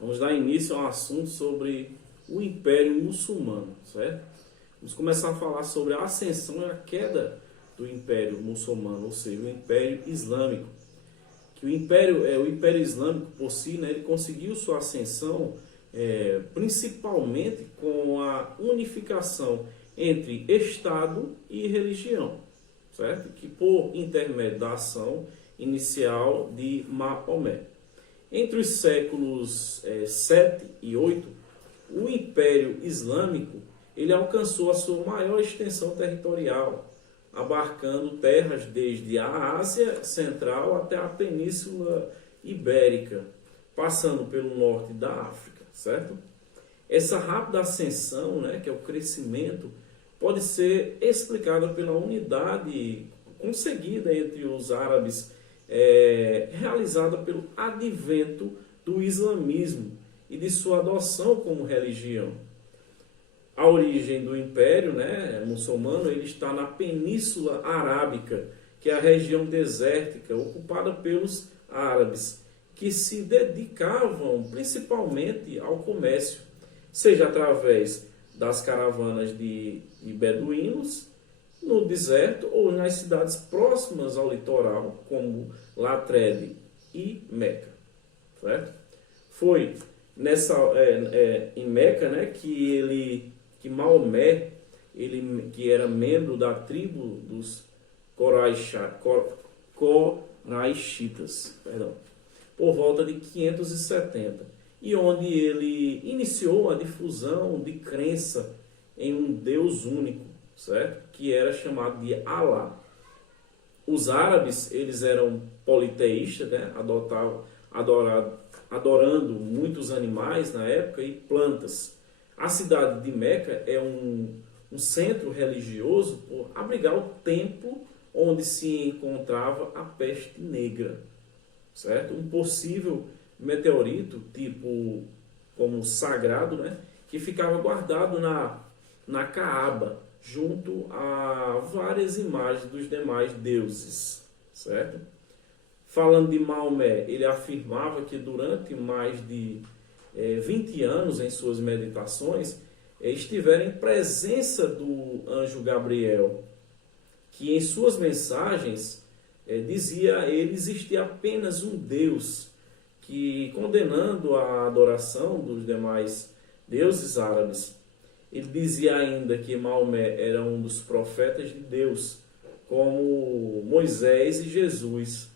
Vamos dar início a um assunto sobre o Império Muçulmano, certo? Vamos começar a falar sobre a ascensão e a queda do Império Muçulmano, ou seja, o Império Islâmico. Que o Império Islâmico por si, né, ele conseguiu sua ascensão principalmente com a unificação entre Estado e religião, certo? Que por intermédio da ação inicial de Maomé. Entre os séculos 7 e 8, o Império Islâmico ele alcançou a sua maior extensão territorial, abarcando terras desde a Ásia Central até a Península Ibérica, passando pelo norte da África, certo? Essa rápida ascensão, né, que é o crescimento, pode ser explicada pela unidade conseguida entre os árabes, realizada pelo advento do islamismo e de sua adoção como religião. A origem do Império, né, muçulmano, ele está na Península Arábica, que é a região desértica ocupada pelos árabes, que se dedicavam principalmente ao comércio, seja através das caravanas de beduínos no deserto ou nas cidades próximas ao litoral, como Latred e Meca, certo? Foi em Meca, né, que Maomé, que era membro da tribo dos Coraixitas, por volta de 570, e onde ele iniciou a difusão de crença em um Deus único, certo? Que era chamado de Alá. Os árabes, eles eram politeístas, né? Adorando muitos animais na época e plantas. A cidade de Meca é um centro religioso por abrigar o templo onde se encontrava a peste negra, certo? Um possível meteorito, tipo como sagrado, né? Que ficava guardado na Caaba, junto a várias imagens dos demais deuses, certo? Falando de Maomé, ele afirmava que durante mais de 20 anos em suas meditações, estiveram em presença do anjo Gabriel, que em suas mensagens dizia a ele existir apenas um Deus, que condenando a adoração dos demais deuses árabes. Ele dizia ainda que Maomé era um dos profetas de Deus, como Moisés e Jesus,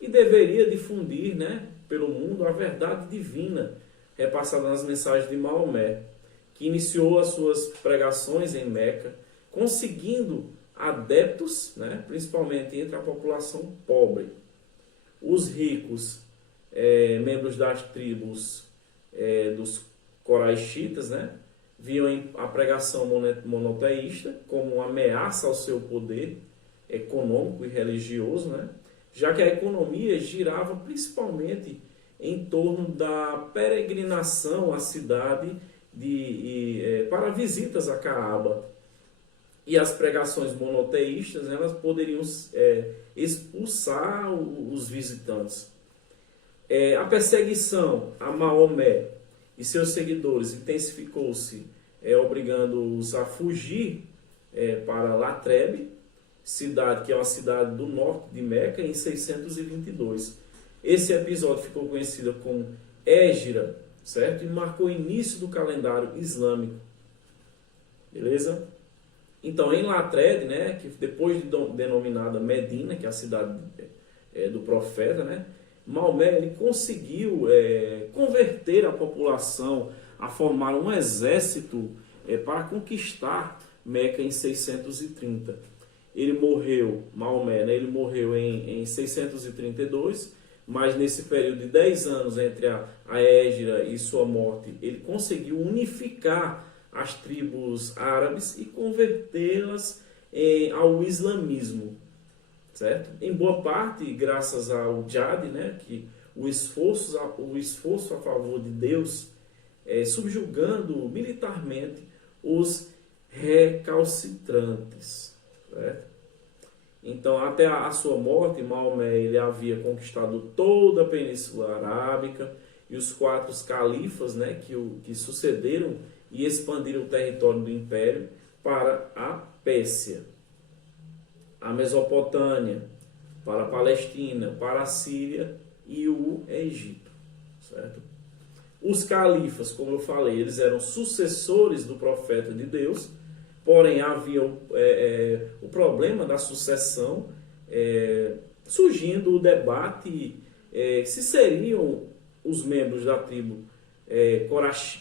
e deveria difundir, né, pelo mundo a verdade divina repassada nas mensagens de Maomé, que iniciou as suas pregações em Meca, conseguindo adeptos, né, principalmente entre a população pobre. Os ricos, membros das tribos dos Coraixitas, né, viam a pregação monoteísta como uma ameaça ao seu poder econômico e religioso, né, já que a economia girava principalmente em torno da peregrinação à cidade para visitas a Caaba. E as pregações monoteístas, elas poderiam expulsar os visitantes. A perseguição a Maomé e seus seguidores intensificou-se, obrigando-os a fugir para Latrebe, cidade que é uma cidade do norte de Meca, em 622. Esse episódio ficou conhecido como Égira, certo? E marcou o início do calendário islâmico. Beleza? Então, em Latred, né, que depois denominada Medina, que é a cidade do profeta, né, Maomé ele conseguiu converter a população a formar um exército para conquistar Meca em 630. Ele morreu, Maomé, né, ele morreu em 632, mas nesse período de 10 anos entre a Égira e sua morte, ele conseguiu unificar as tribos árabes e convertê-las ao islamismo, certo? Em boa parte, graças ao jihad, né, que o esforço a favor de Deus, subjugando militarmente os recalcitrantes, certo? Então, até a sua morte, Maomé ele havia conquistado toda a Península Arábica e os 4 califas, né, que sucederam e expandiram o território do império para a Pérsia, a Mesopotâmia, para a Palestina, para a Síria e o Egito, certo? Os califas, como eu falei, eles eram sucessores do profeta de Deus, porém havia o problema da sucessão, surgindo o debate se seriam os membros da tribo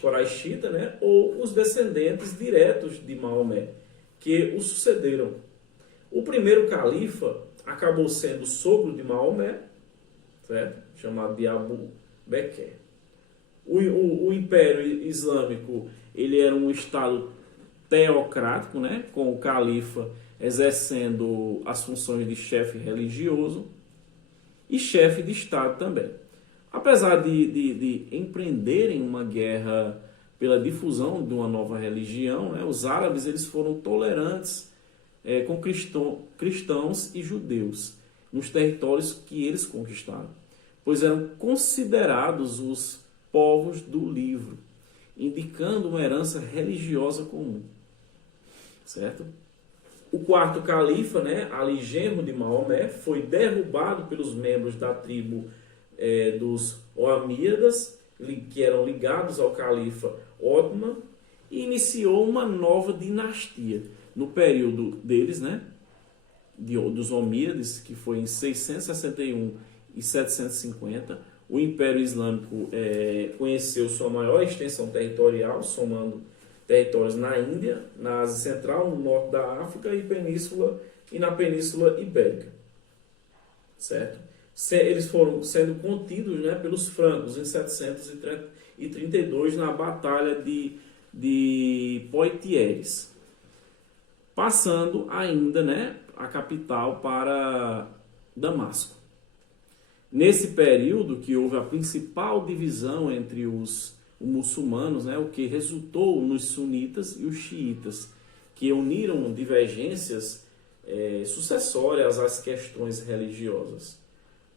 Coraixita, né, ou os descendentes diretos de Maomé, que o sucederam. O primeiro califa acabou sendo sogro de Maomé, certo? Chamado de Abu Bekr. O Império Islâmico, ele era um estado teocrático, né, com o califa exercendo as funções de chefe religioso e chefe de estado também. Apesar de empreenderem uma guerra pela difusão de uma nova religião, né, os árabes eles foram tolerantes com cristãos e judeus nos territórios que eles conquistaram, pois eram considerados os povos do livro, indicando uma herança religiosa comum, certo? O quarto califa, né, Ali genro de Maomé, foi derrubado pelos membros da tribo dos Oamíadas, que eram ligados ao califa Otman, e iniciou uma nova dinastia. No período deles, né, dos Omíades, que foi em 661 e 750, o Império Islâmico conheceu sua maior extensão territorial, somando territórios na Índia, na Ásia Central, no norte da África e na Península Ibérica, certo? Eles foram sendo contidos, né, pelos francos em 732 na Batalha de Poitiers, passando ainda, né, a capital para Damasco. Nesse período que houve a principal divisão entre os muçulmanos, né, o que resultou nos sunitas e os xiitas, que uniram divergências sucessórias às questões religiosas,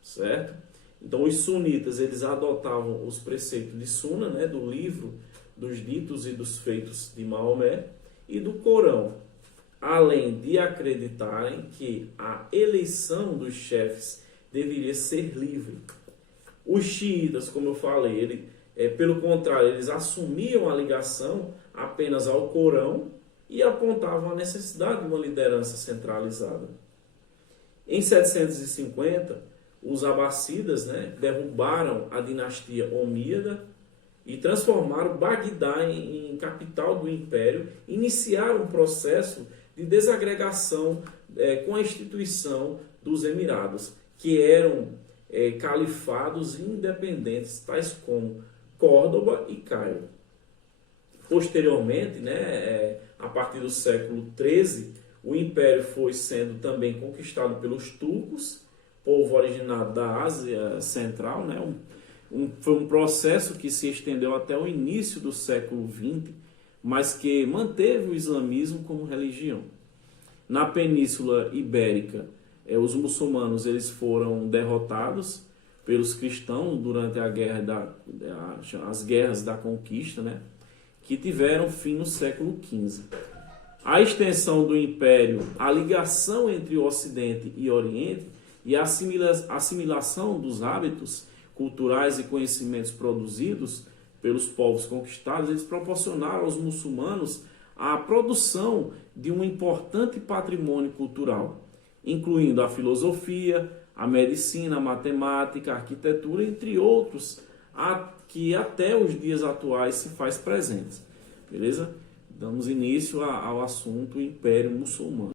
certo? Então os sunitas eles adotavam os preceitos de Sunna, né, do livro dos ditos e dos feitos de Maomé e do Corão, além de acreditarem que a eleição dos chefes deveria ser livre. Os xiitas, como eu falei, pelo contrário, eles assumiam a ligação apenas ao Corão e apontavam a necessidade de uma liderança centralizada. Em 750, os abacidas, né, derrubaram a dinastia omíada e transformaram Bagdá em capital do império, iniciaram um processo de desagregação com a instituição dos Emirados, que eram califados independentes, tais como Córdoba e Cairo. Posteriormente, né, a partir do século XIII, o império foi sendo também conquistado pelos turcos, povo originário da Ásia Central, né? Foi um processo que se estendeu até o início do século XX, mas que manteve o islamismo como religião. Na Península Ibérica, os muçulmanos eles foram derrotados pelos cristãos durante as guerras da conquista, né? Que tiveram fim no século XV. A extensão do império, a ligação entre o Ocidente e o Oriente e a assimilação dos hábitos culturais e conhecimentos produzidos pelos povos conquistados, eles proporcionaram aos muçulmanos a produção de um importante patrimônio cultural, incluindo a filosofia, a medicina, a matemática, a arquitetura, entre outros, que até os dias atuais se faz presente. Beleza? Damos início ao assunto Império Muçulmano.